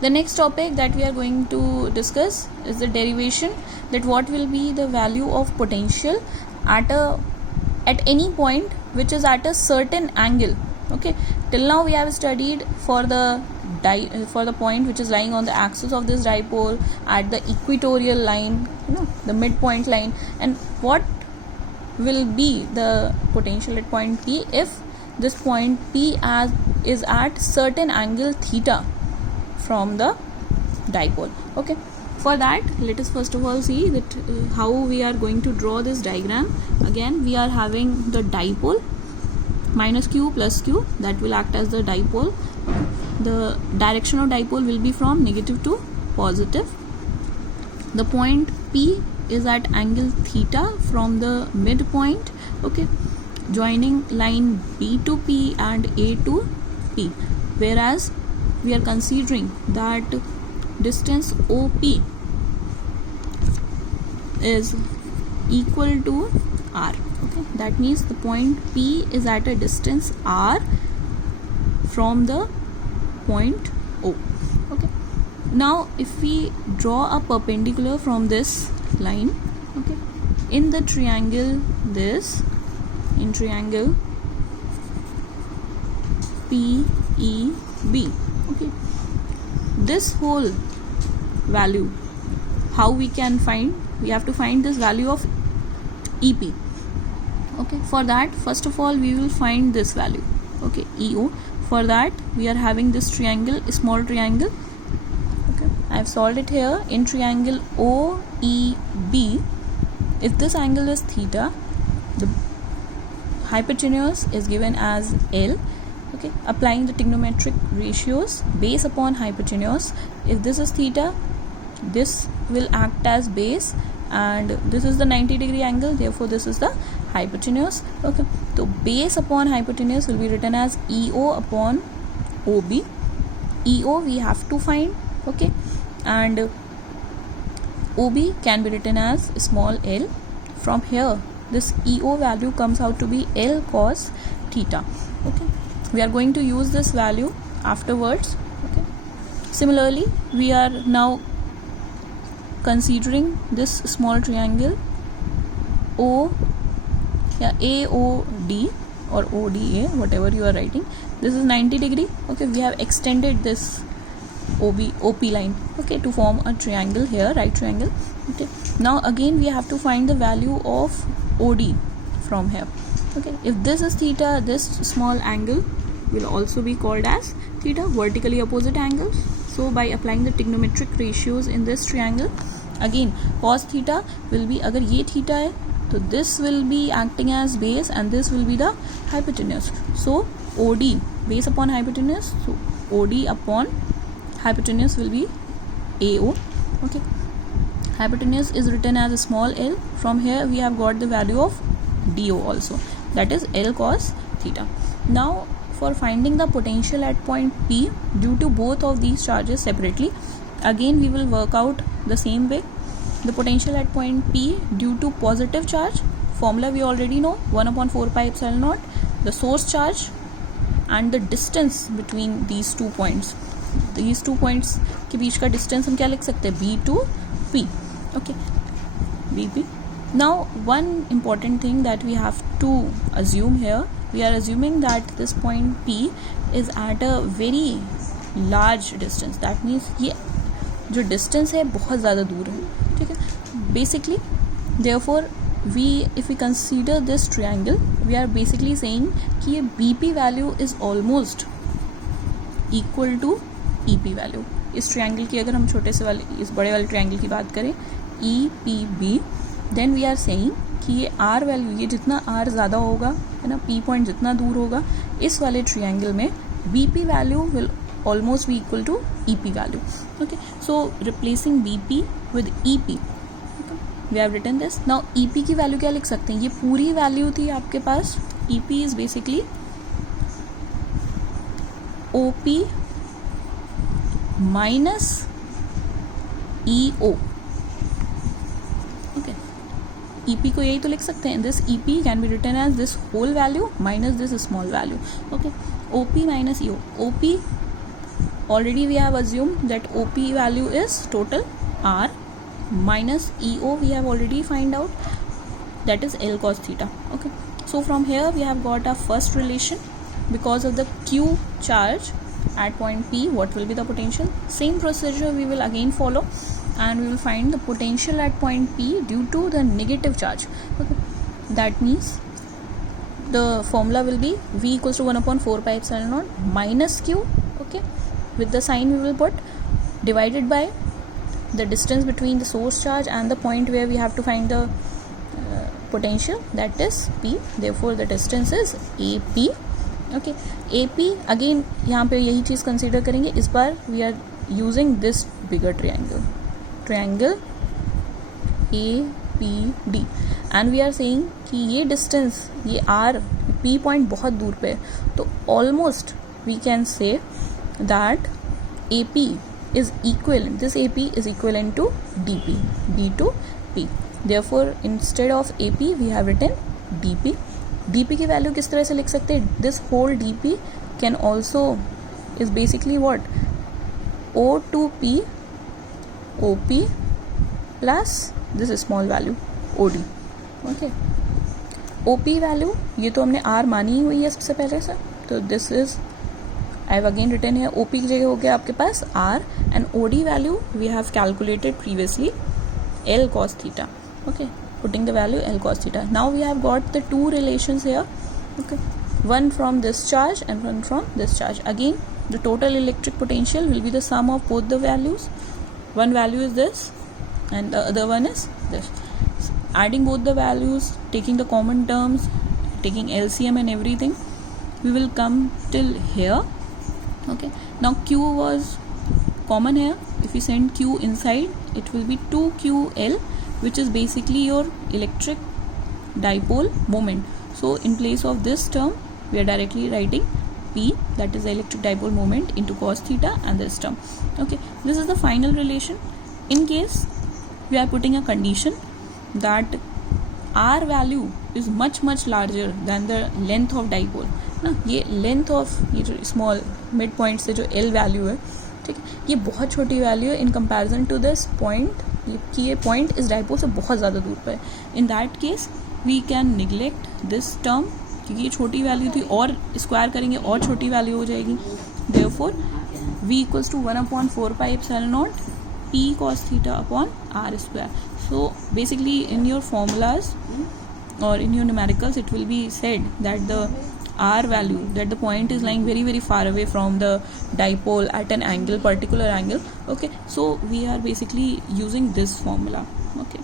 The next topic that we are going to discuss is the derivation, that what will be the value of potential at any point which is at a certain angle. Okay, till now we have studied for the point which is lying on the axis of this dipole at the equatorial line, the midpoint line, and what will be the potential at point P if this point P is at certain angle theta from the dipole. Okay, for that let us first of all see that how we are going to draw this diagram. Again, we are having the dipole minus q plus q, that will act as the dipole. The direction of dipole will be from negative to positive. The point P is at angle theta from the midpoint, okay, joining line B to P and A to P, whereas we are considering that distance OP is equal to R. Okay, that means the point P is at a distance R from the point O. Okay, now if we draw a perpendicular from this line, okay, in the triangle in triangle PEB, okay, this whole value, how we can find? We have to find this value of EP. Okay, for that first of all we will find this value, okay, EO. For that we are having this triangle, a small triangle. Okay, I have solved it here. In triangle OEB, if this angle is theta, the hypotenuse is given as L. Okay, applying the trigonometric ratios, base upon hypotenuse, if this is theta, this will act as base, and this is the 90-degree angle, therefore this is the hypotenuse. Okay, so base upon hypotenuse will be written as EO upon OB. EO we have to find, okay, and OB can be written as small l. From here this EO value comes out to be L cos theta. Okay, we are going to use this value afterwards. Okay, similarly we are now considering this small triangle AOD or ODA, whatever you are writing. This is 90-degree. Okay, we have extended this OP line, okay, to form a triangle here, right triangle. Okay, now again we have to find the value of OD from here. Okay, if this is theta, this small angle will also be called as theta, vertically opposite angles. So by applying the trigonometric ratios in this triangle, again cos theta will be, agar ye theta hai, so this will be acting as base and this will be the hypotenuse. So OD, base upon hypotenuse, so OD upon hypotenuse will be AO. Okay, hypotenuse is written as a small l. From here we have got the value of DO also, that is L cos theta. Now for finding the potential at point P due to both of these charges separately, again we will work out the same way. The potential at point P due to positive charge, formula we already know, 1 upon 4 pi epsilon naught, the source charge and the distance between these 2 points. These 2 points के बीच का distance हम क्या लिख सकते हैं? B to P. Okay, BP. Now one important thing that we have to assume here, we are assuming that this point P is at a very large distance. That means ये जो distance है बहुत ज़्यादा दूर है, ठीक है. Basically, therefore, if we consider this triangle, we are basically saying कि ये BP value is almost equal to EP value. इस triangle की अगर हम छोटे से वाले, इस बड़े वाले triangle की बात करें, EPB, then we are saying कि ये R value, ये जितना R ज़्यादा होगा, है ना, P point जितना दूर होगा, इस वाले triangle में BP value will almost be equal to EP value. Okay, so replacing BP with EP, okay, we have written this. Now EP की value क्या लिख सकते हैं? ये पूरी value थी आपके पास. EP is basically OP minus EO. Okay, EP को यही तो लिख सकते हैं. This EP can be written as this whole value minus this small value. Okay, OP minus EO. OP already we have assumed that OP value is total R minus EO we have already find out, that is L cos theta. Okay, so from here we have got our first relation. Because of the Q charge at point P, what will be the potential? Same procedure we will again follow, and we will find the potential at point P due to the negative charge. Okay, that means the formula will be V equals to 1 upon 4 pi epsilon naught minus Q, okay, with the sign we will put, divided by the distance between the source charge and the point where we have to find the potential, that is P. Therefore the distance is AP. Okay, AP again यहाँ पे यही चीज़ consider करेंगे. इस बार we are using this bigger triangle APD, and we are saying कि ये distance, ये R P point बहुत दूर पे है, तो almost we can say that AP is equivalent, this AP is equivalent to DP, D to P. Therefore instead of AP we have written DP. DP की value किस तरह से लिख सकते हैं? This whole DP can also is basically what, O2P OP plus this small value OD. Okay, OP value ये तो हमने R मानी ही हुई है सबसे पहले से, तो this is I have again written है OP की जगह हो गया आपके पास R, and OD value we have calculated previously L cos theta. Okay, putting the value L cos theta. Now we have got the two relations here. Okay, one from this charge and one from this charge. Again, the total electric potential will be the sum of both the values. One value is this and the other one is this. Adding both the values, taking the common terms, taking LCM and everything, we will come till here. Okay, now Q was common here. If we send Q inside, it will be 2QL, which is basically your electric dipole moment. So in place of this term we are directly writing P, that is the electric dipole moment, into cos theta and this term. Okay, this is the final relation. In case we are putting a condition that R value is much larger than the length of dipole ना, ये length of ये जो small mid point से जो L value है, ठीक है, ये बहुत छोटी वैल्यू है in comparison to this point, कि ये पॉइंट इस डाइपोल से बहुत ज़्यादा दूर पर है. In that case we can neglect this term, क्योंकि ये छोटी वैल्यू थी, और स्क्वायर करेंगे और छोटी वैल्यू हो जाएगी. Therefore V equals to 1 upon 4 pi epsilon naught P cos theta upon R square. So basically in your formulas or in your numericals it will be said that the R value, that the point is lying very far away from the dipole at an angle, particular angle. Okay, so we are basically using this formula. Okay.